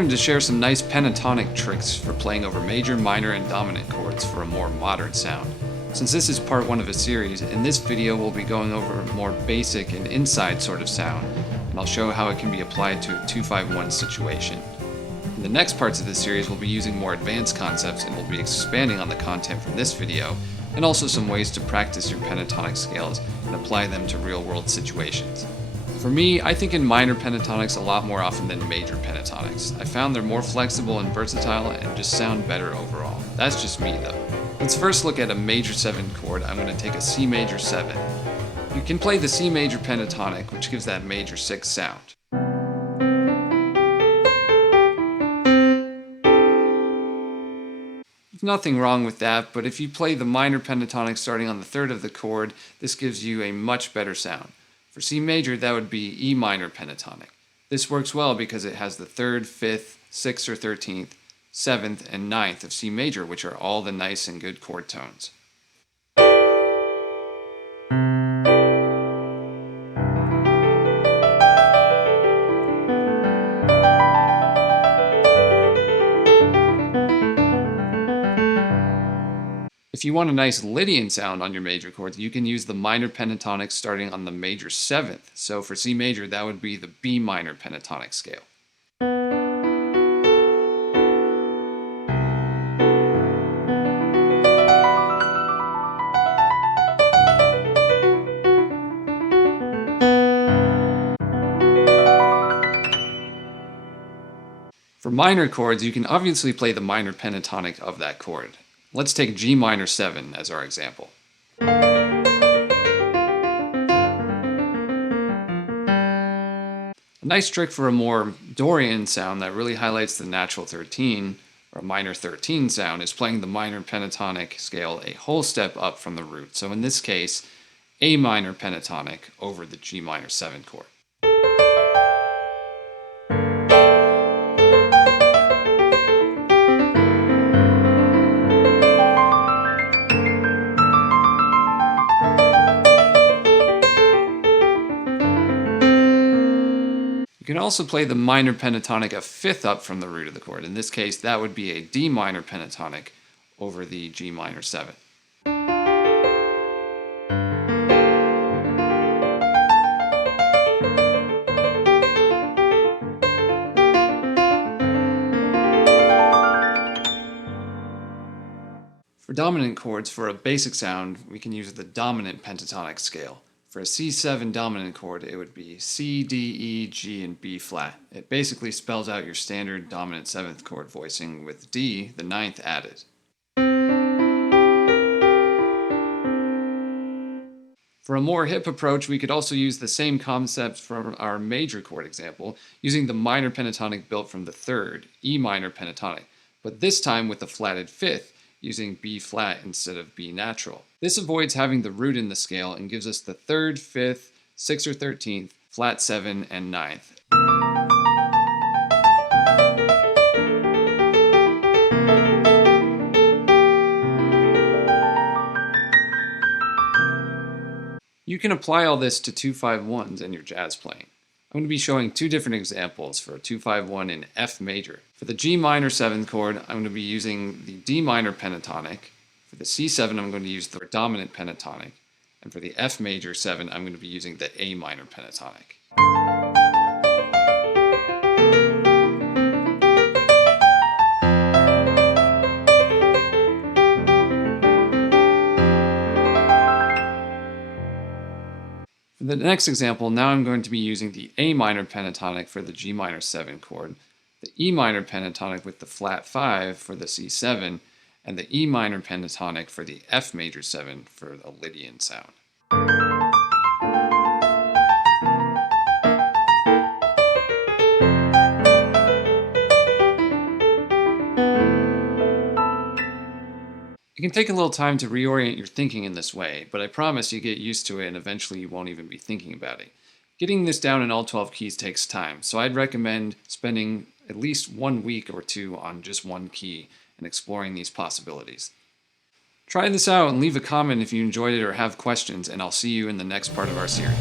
wanted to share some nice pentatonic tricks for playing over major, minor, and dominant chords for a more modern sound. Since this is part one of a series, in this video we'll be going over a more basic and inside sort of sound, and I'll show how it can be applied to a 2-5-1 situation. In the next parts of this series we'll be using more advanced concepts, and we'll be expanding on the content from this video, and also some ways to practice your pentatonic scales and apply them to real-world situations. For me, I think in minor pentatonics a lot more often than major pentatonics. I found they're more flexible and versatile and just sound better overall. That's just me though. Let's first look at a major 7 chord. I'm going to take a C major 7. You can play the C major pentatonic, which gives that major 6 sound. There's nothing wrong with that, but if you play the minor pentatonic starting on the 3rd of the chord, this gives you a much better sound. For C major, that would be E minor pentatonic. This works well because it has the 3rd, 5th, 6th or 13th, 7th, and 9th of C major, which are all the nice and good chord tones. If you want a nice Lydian sound on your major chords, you can use the minor pentatonic starting on the major 7th. So for C major, that would be the B minor pentatonic scale. For minor chords, you can obviously play the minor pentatonic of that chord. Let's take G minor 7 as our example. A nice trick for a more Dorian sound that really highlights the natural 13 or minor 13 sound is playing the minor pentatonic scale a whole step up from the root. So in this case, A minor pentatonic over the G minor 7 chord. You can also play the minor pentatonic a 5th up from the root of the chord. In this case, that would be a D minor pentatonic over the G minor 7. For dominant chords, for a basic sound, we can use the dominant pentatonic scale. For a C7 dominant chord, it would be C, D, E, G, and B flat. It basically spells out your standard dominant 7th chord voicing with D, the 9th, added. For a more hip approach, we could also use the same concept from our major chord example, using the minor pentatonic built from the 3rd, E minor pentatonic, but this time with the flatted 5th, using B flat instead of B natural. This avoids having the root in the scale and gives us the 3rd, 5th, 6th or 13th, flat 7, and 9th. You can apply all this to 2-5-1s in your jazz playing. I'm going to be showing 2 different examples for a 2-5-1 in F major. For the G minor 7th chord, I'm going to be using the D minor pentatonic. For the C7, I'm going to use the dominant pentatonic. And for the F major 7, I'm going to be using the A minor pentatonic. For the next example, now I'm going to be using the A minor pentatonic for the G minor 7 chord, the E minor pentatonic with the flat 5 for the C7, and the E minor pentatonic for the F major 7 for the Lydian sound. It can take a little time to reorient your thinking in this way, but I promise you get used to it and eventually you won't even be thinking about it. Getting this down in all 12 keys takes time, so I'd recommend spending at least 1 week or 2 on just one key and exploring these possibilities. Try this out and leave a comment if you enjoyed it or have questions, and I'll see you in the next part of our series.